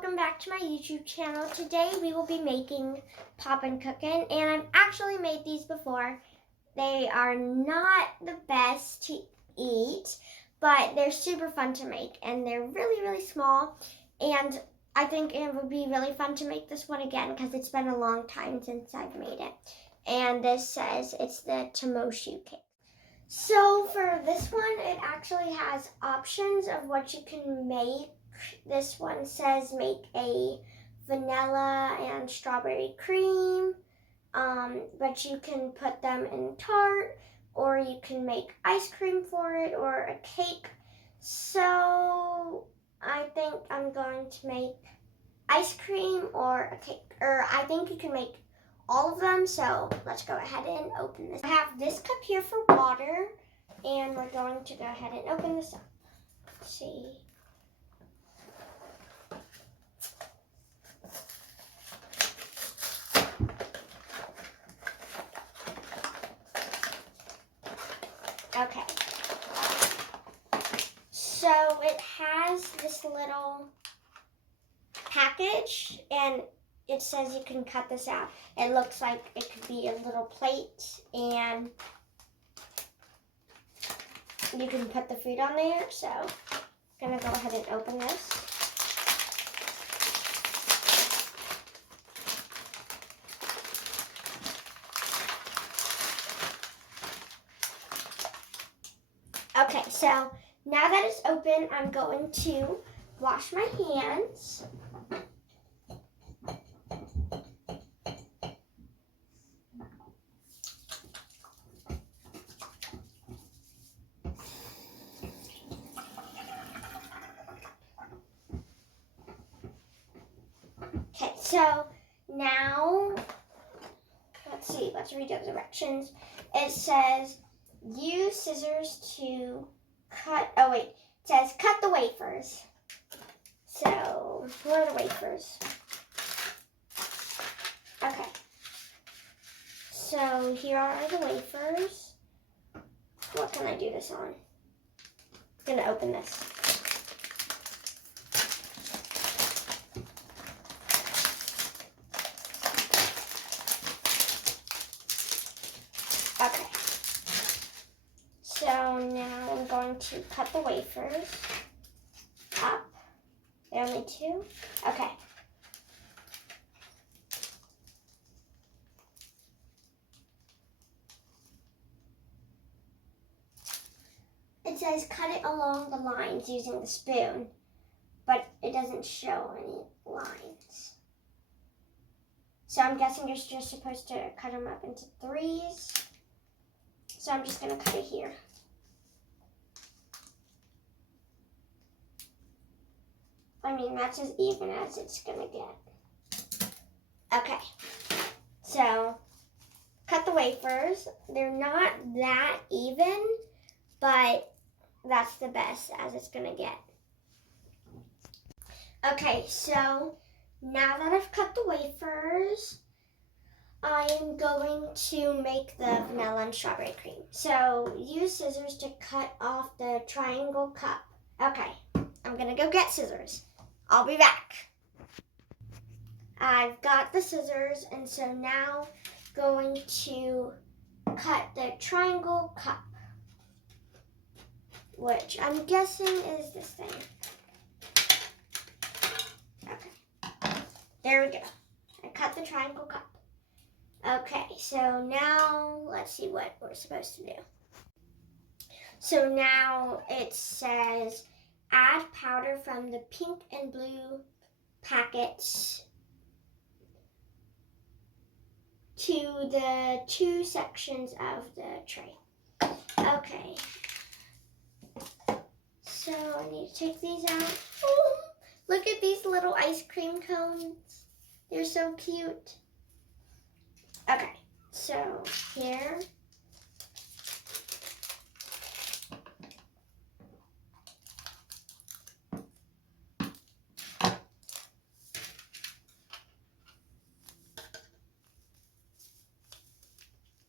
welcome back to my YouTube channel. Today we will be making Popin'Cookin, and I've actually made these before. They are not the best to eat, but they're super fun to make, and they're really, really small, and I think it would be really fun to make this one again because it's been a long time since I've made it. And this says it's the tamoshi cake. So for this one, it actually has options of what you can make. This one says make a vanilla and strawberry cream, but you can put them in tart, or you can make ice cream for it, or a cake. So I think I'm going to make ice cream or a cake, or I think you can make all of them. So let's go ahead and open this. I have this cup here for water, and we're going to go ahead and open this up. Let's see. Okay, so it has this little package, and it says you can cut this out. It looks like it could be a little plate, and you can put the food on there. So I'm gonna go ahead and open this. Okay, so now that it's open, I'm going to wash my hands. Okay, so now, let's read the directions. It says use scissors to cut, it says cut the wafers. So, where are the wafers? Okay. So, here are the wafers. What can I do this on? I'm gonna open this. Okay. So now I'm going to cut the wafers up. There are only two. Okay. It says cut it along the lines using the spoon, but it doesn't show any lines. So I'm guessing you're just supposed to cut them up into threes. So I'm just going to cut it here. I mean, that's as even as it's going to get. Okay. So, cut the wafers. They're not that even, but that's the best as it's going to get. Okay, so now that I've cut the wafers, I'm going to make the vanilla and strawberry cream. So use scissors to cut off the triangle cup. Okay, I'm gonna go get scissors. I'll be back. I've got the scissors, and so now going to cut the triangle cup, which I'm guessing is this thing. Okay, there we go. I cut the triangle cup. Okay, so now let's see what we're supposed to do. So now it says add powder from the pink and blue packets to the two sections of the tray. Okay, so I need to take these out. Oh, look at these little ice cream cones. They're so cute. Okay, so here.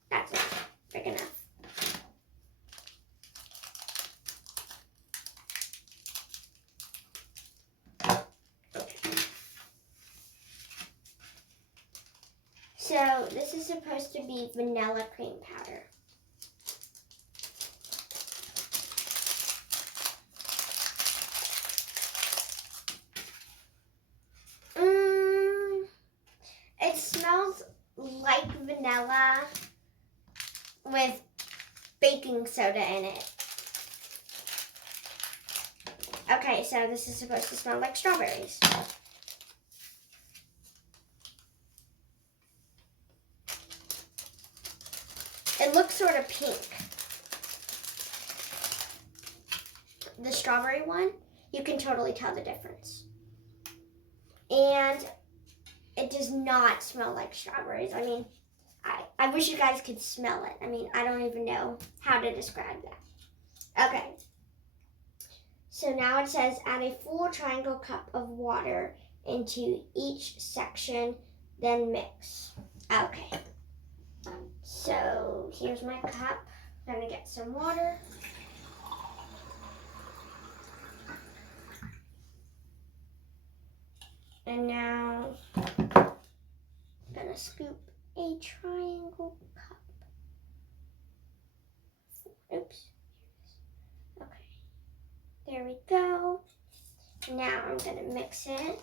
That's it, big enough. Okay. So this is supposed to be vanilla cream powder. It smells like vanilla with baking soda in it. Okay, so this is supposed to smell like strawberries. It looks sort of pink. The strawberry one, you can totally tell the difference. And it does not smell like strawberries. I mean, I wish you guys could smell it. I mean, I don't even know how to describe that. Okay. So now it says add a full triangle cup of water into each section, then mix. Okay. So here's my cup. I'm gonna get some water. And now I'm gonna scoop a triangle cup. Oops. Okay. There we go. Now I'm gonna mix it.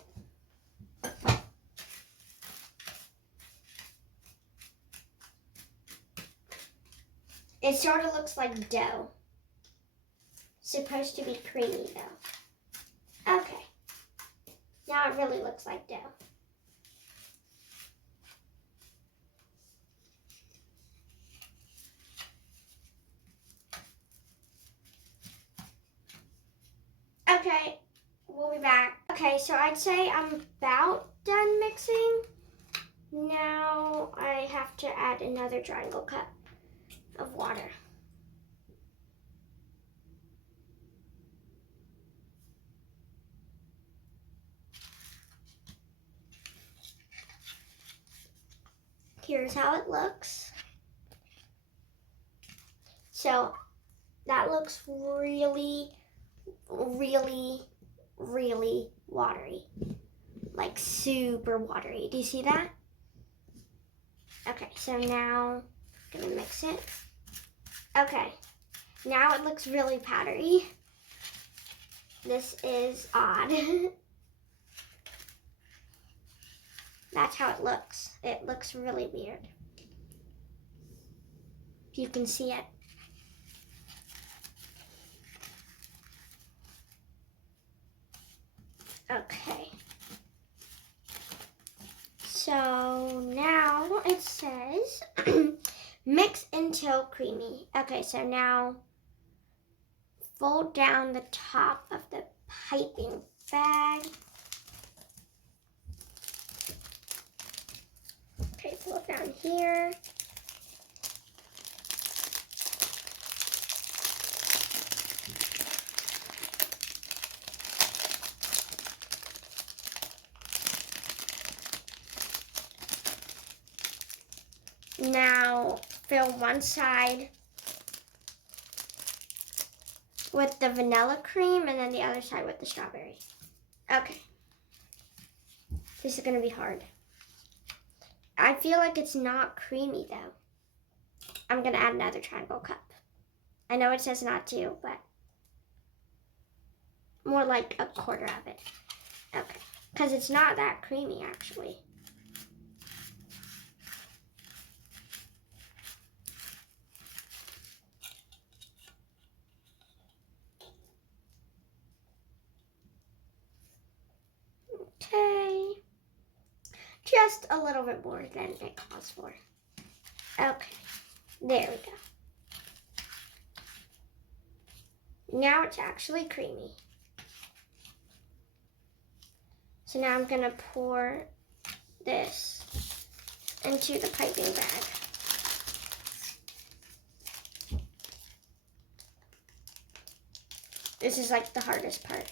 It sort of looks like dough. Supposed to be creamy though. Okay. Now it really looks like dough. Okay, we'll be back. Okay, so I'd say I'm about done mixing. Now I have to add another triangle cup of water. Here's how it looks. So that looks really, really, really watery. Like super watery. Do you see that? Okay, so now I'm gonna mix it. Okay, now it looks really powdery. This is odd. That's how it looks. It looks really weird. If you can see it. Okay. So now it says mix until creamy. Okay, so now fold down the top of the piping bag. Okay, fold down here. Now fill one side with the vanilla cream and then the other side with the strawberry. Okay. This is gonna be hard. I feel like it's not creamy though. I'm gonna add another triangle cup. I know it says not to, but more like a quarter of it. Okay, because it's not that creamy actually. Okay, just a little bit more than it calls for. Okay, there we go. Now it's actually creamy. So now I'm gonna pour this into the piping bag. This is like the hardest part.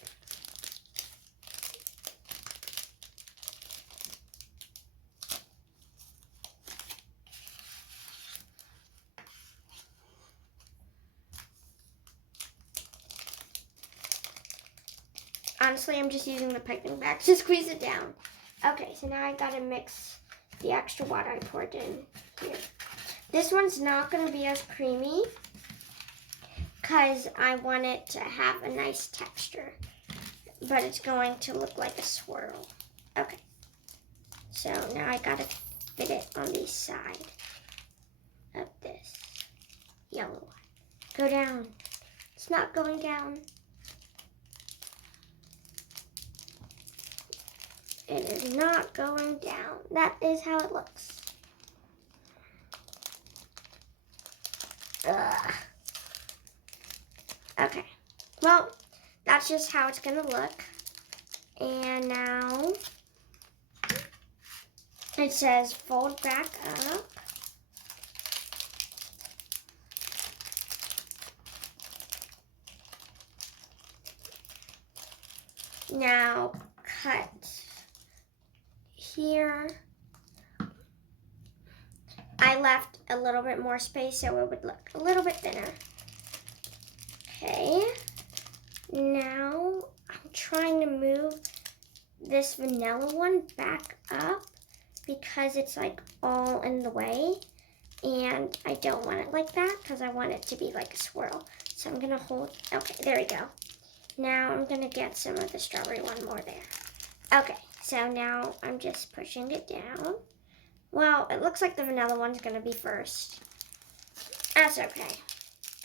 Honestly, I'm just using the piping bag to squeeze it down. Okay, so now I gotta mix the extra water I poured in here. This one's not going to be as creamy because I want it to have a nice texture, but it's going to look like a swirl. Okay, so now I got to fit it on the side of this yellow one. Go down. It's not going down. It is not going down. That is how it looks. Ugh. Okay. Well, that's just how it's gonna look. And now it says fold back up. Now cut here. I left a little bit more space so it would look a little bit thinner. Okay, now I'm trying to move this vanilla one back up because it's like all in the way, and I don't want it like that because I want it to be like a swirl. So I'm gonna hold, okay, there we go. Now I'm gonna get some of the strawberry one more there. Okay, so now I'm just pushing it down. Well, it looks like the vanilla one's gonna be first. That's okay.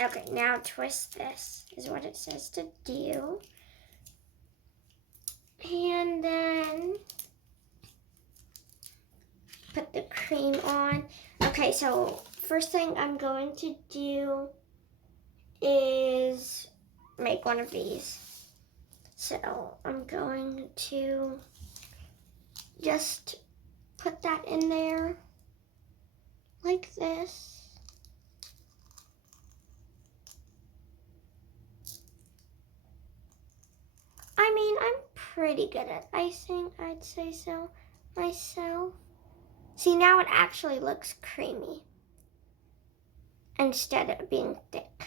Okay, now twist this is what it says to do. And then put the cream on. Okay, so first thing I'm going to do is make one of these. So I'm going to just put that in there like this. I mean, I'm pretty good at icing, I'd say so myself. See, now it actually looks creamy instead of being thick.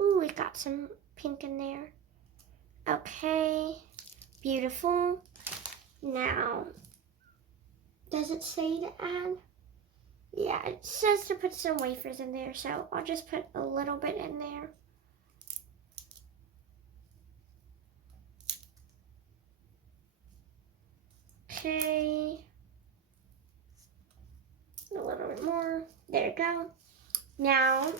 Ooh, we got some pink in there. Okay, beautiful. Now, does it say to add? Yeah, it says to put some wafers in there, so I'll just put a little bit in there. Okay, a little bit more. There you go. Now,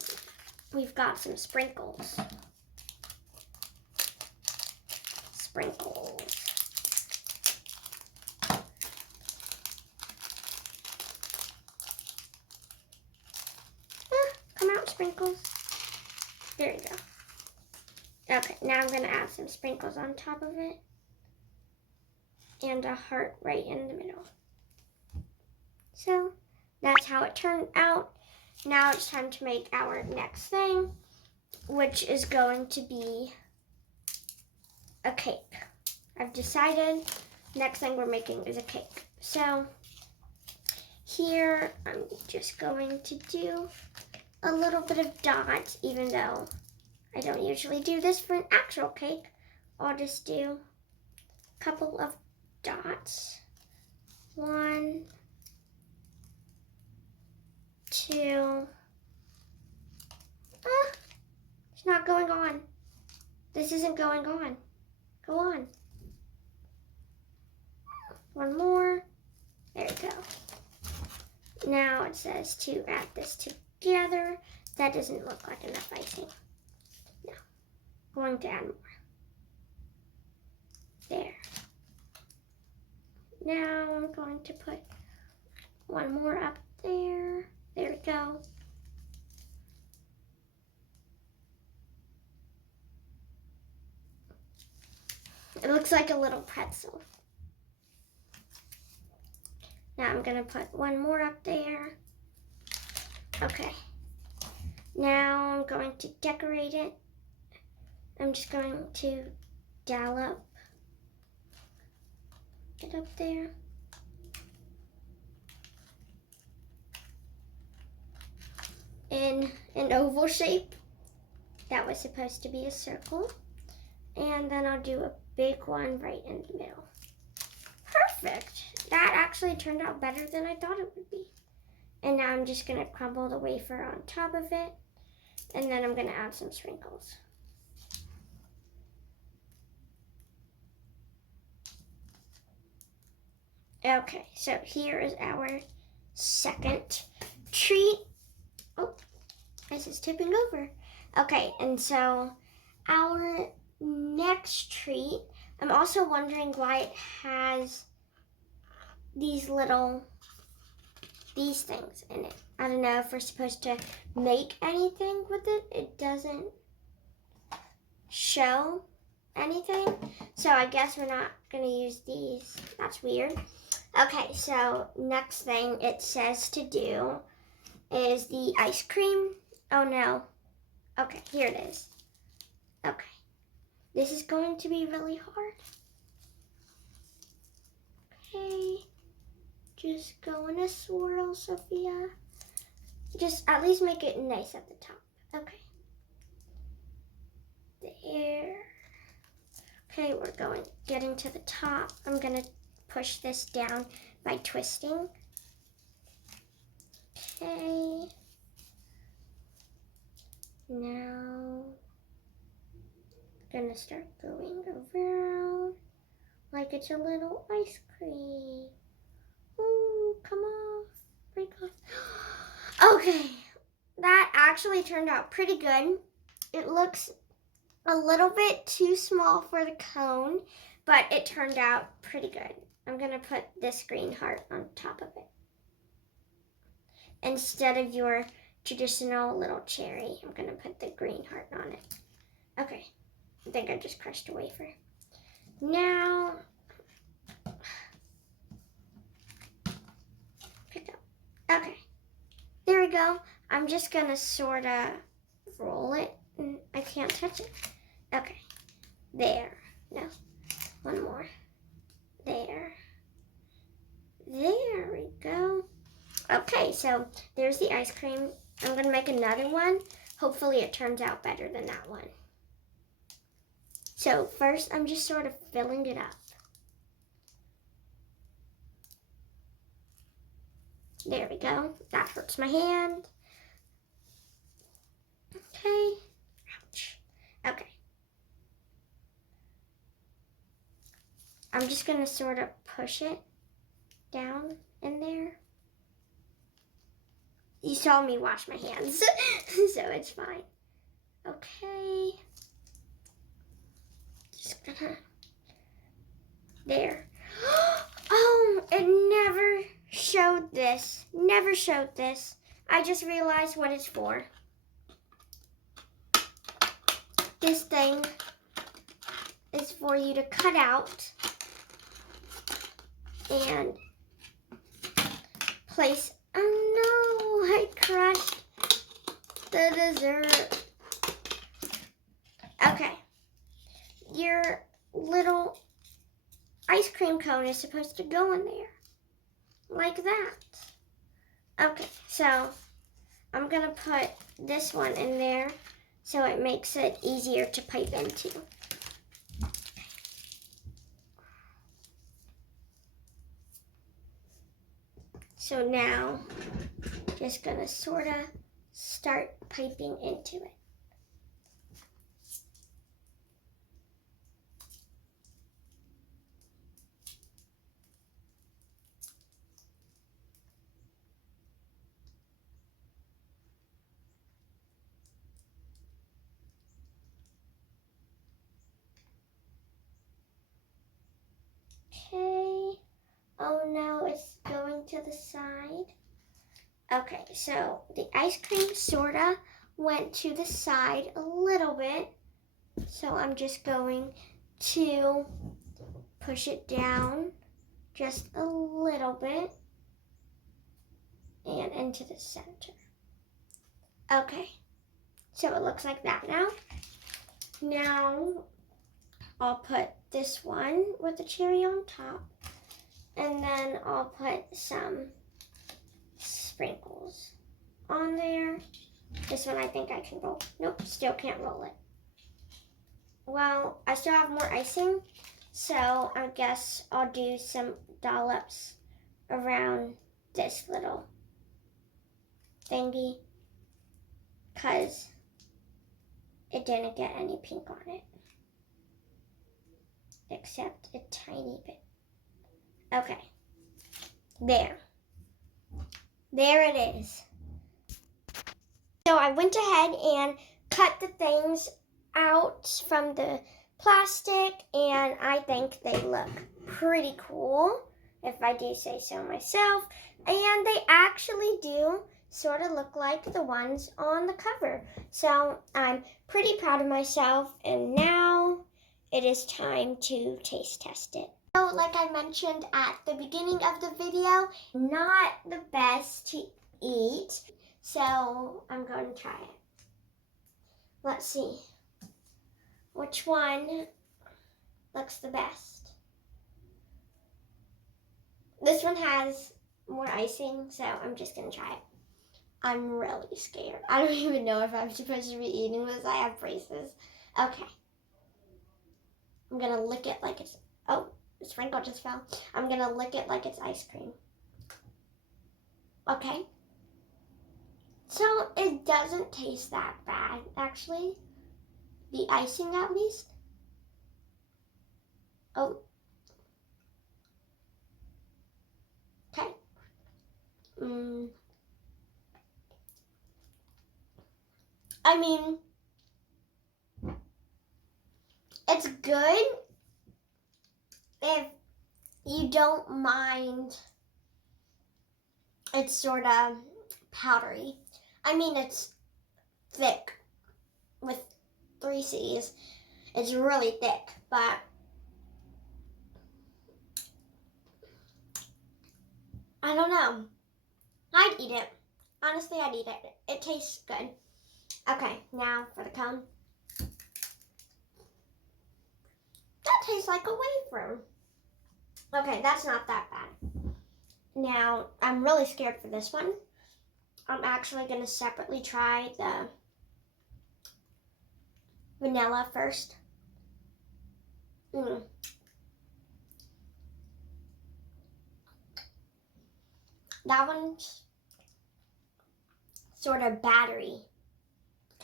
we've got some sprinkles. Sprinkles. Come out, sprinkles. There you go. Okay, now I'm gonna add some sprinkles on top of it. And a heart right in the middle. So, that's how it turned out. Now it's time to make our next thing, which is going to be a cake. I've decided next thing we're making is a cake. So here I'm just going to do a little bit of dots, even though I don't usually do this for an actual cake. I'll just do a couple of dots. 1, 2. It's not going on. This isn't going on. Go on. 1 more. There we go. Now it says to add this together. That doesn't look like enough icing. No. Going to add more. There. Now I'm going to put 1 more up there. There we go. It looks like a little pretzel. Now I'm gonna put 1 more up there. Okay. Now I'm going to decorate it. I'm just going to dollop it up there. In an oval shape. That was supposed to be a circle. And then I'll do a big one right in the middle. Perfect. That actually actually turned out better than I thought it would be. And now I'm just gonna crumble the wafer on top of it. And then I'm gonna add some sprinkles. Okay, so here is our second treat. Oh, this is tipping over. Okay, and so our next treat, I'm also wondering why it has these things in it. I don't know if we're supposed to make anything with it. It doesn't show anything. So I guess we're not gonna use these. That's weird. Okay, so next thing it says to do is the ice cream. Oh no. Okay, here it is. Okay. This is going to be really hard. Okay. Just go in a swirl, Sophia. Just at least make it nice at the top. Okay. There. Okay, we're getting to the top. I'm gonna push this down by twisting. Okay. Now, gonna start going around like it's a little ice cream. Ooh, come off, break off. Okay, that actually turned out pretty good. It looks a little bit too small for the cone, but it turned out pretty good. I'm gonna put this green heart on top of it instead of your traditional little cherry. I'm gonna put the green heart on it. Okay, I think I just crushed a wafer. Now, pick up. Okay, there we go. I'm just gonna sort of roll it. I can't touch it. Okay, there. No, one more. There. There we go. Okay, so there's the ice cream. I'm gonna make another one. Hopefully it turns out better than that one. So first I'm just sort of filling it up. There we go. That hurts my hand. Okay. Ouch. Okay. I'm just gonna sort of push it down in there. You saw me wash my hands, so it's fine. Okay. Just gonna, there. Oh, it never showed this. Never showed this. I just realized what it's for. This thing is for you to cut out and place. Oh no, I crushed the dessert. Okay, your little ice cream cone is supposed to go in there, like that. Okay, so I'm gonna put this one in there so it makes it easier to pipe into. So now, just gonna sort of start piping into it. Okay. Oh no, it's going to the side. Okay, so the ice cream sorta went to the side a little bit. So I'm just going to push it down just a little bit and into the center. Okay, so it looks like that now. Now I'll put this one with the cherry on top, and then I'll put some sprinkles on there. This one I think I can roll. Nope, still can't roll it. Well, I still have more icing, so I guess I'll do some dollops around this little thingy because it didn't get any pink on it, except a tiny bit. Okay, there it is. So I went ahead and cut the things out from the plastic, and I think they look pretty cool, if I do say so myself. And they actually do sort of look like the ones on the cover. So I'm pretty proud of myself, and now it is time to taste test it. So like I mentioned at the beginning of the video, not the best to eat. So I'm going to try it. Let's see which one looks the best. This one has more icing, so I'm just going to try it. I'm really scared. I don't even know if I'm supposed to be eating this. I have braces. Okay. I'm going to lick it like it's, oh, the sprinkle just fell. I'm going to lick it like it's ice cream. Okay. So it doesn't taste that bad, actually. The icing, at least. Oh. Okay. I mean, it's good if you don't mind it's sort of powdery. I mean, it's thick with 3 C's. It's really thick, but I don't know. I'd eat it. Honestly, I'd eat it. It tastes good. Okay, now for the cone. That tastes like a wafer. Okay, that's not that bad. Now, I'm really scared for this one. I'm actually going to separately try the vanilla first. That one's sort of battery.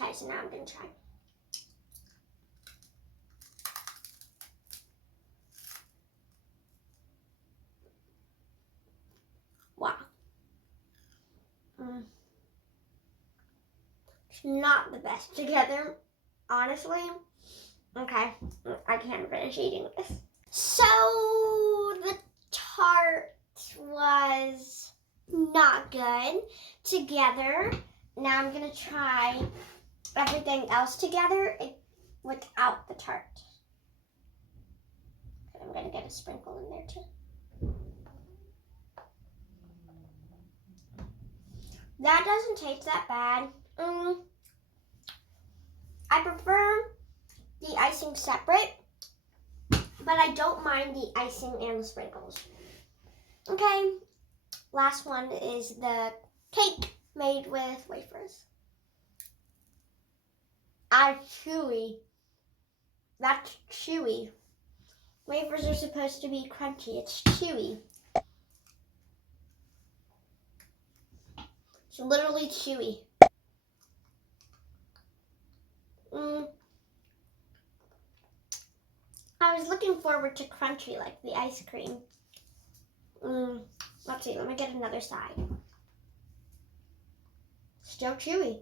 Okay, so now I'm going to try. Wow. It's not the best together, honestly. Okay, I can't finish eating this. So the tart was not good together. Now I'm gonna try everything else together without the tart. I'm gonna get a sprinkle in there too. That doesn't taste that bad. I prefer the icing separate, but I don't mind the icing and the sprinkles. Okay, last one is the cake made with wafers. Chewy. That's chewy. Wafers are supposed to be crunchy. It's chewy. It's literally chewy. I was looking forward to crunchy like the ice cream. Let's see, let me get another side. Still chewy.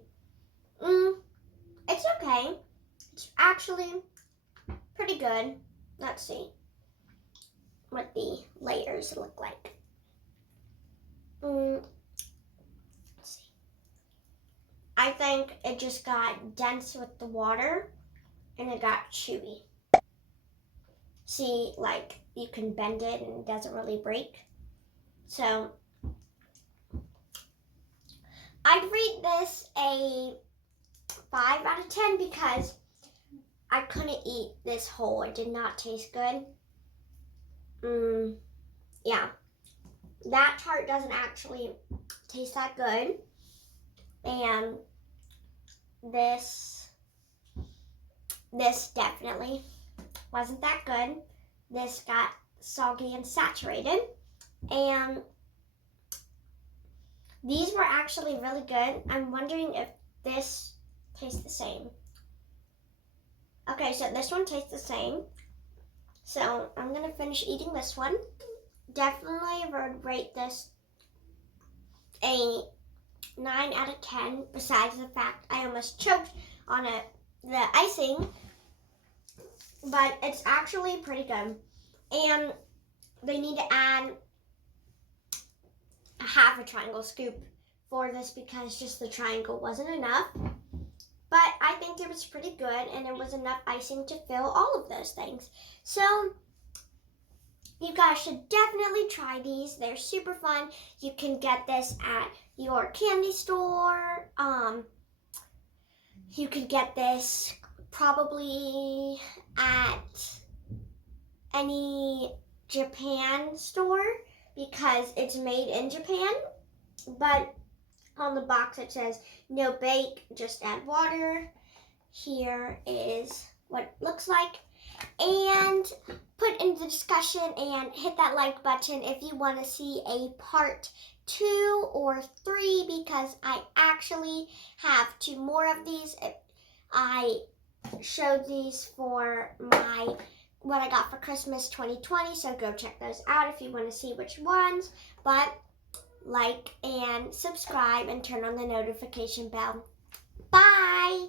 It's okay. It's actually pretty good. Let's see what the layers look like. Let's see. I think it just got dense with the water and it got chewy. See, like you can bend it and it doesn't really break. So I'd rate this a 5 out of 10 because I couldn't eat this whole. It did not taste good. Yeah. That tart doesn't actually taste that good. And this definitely wasn't that good. This got soggy and saturated. And These were actually really good. I'm wondering if this tastes the same. Okay, so this one tastes the same. So I'm gonna finish eating this one. Definitely would rate this a 9 out of 10, besides the fact I almost choked on the icing. But it's actually pretty good. And they need to add a half a triangle scoop for this because just the triangle wasn't enough. But I think it was pretty good and it was enough icing to fill all of those things. So you guys should definitely try these. They're super fun. You can get this at your candy store. You could get this probably at any Japan store because it's made in Japan. But on the box it says no bake, just add water. Here is what it looks like. And put in the discussion and hit that like button if you want to see a part 2 or 3 because I actually have 2 more of these. I showed these for what I got for Christmas 2020, so go check those out if you want to see which ones. But like and subscribe and turn on the notification bell. Bye!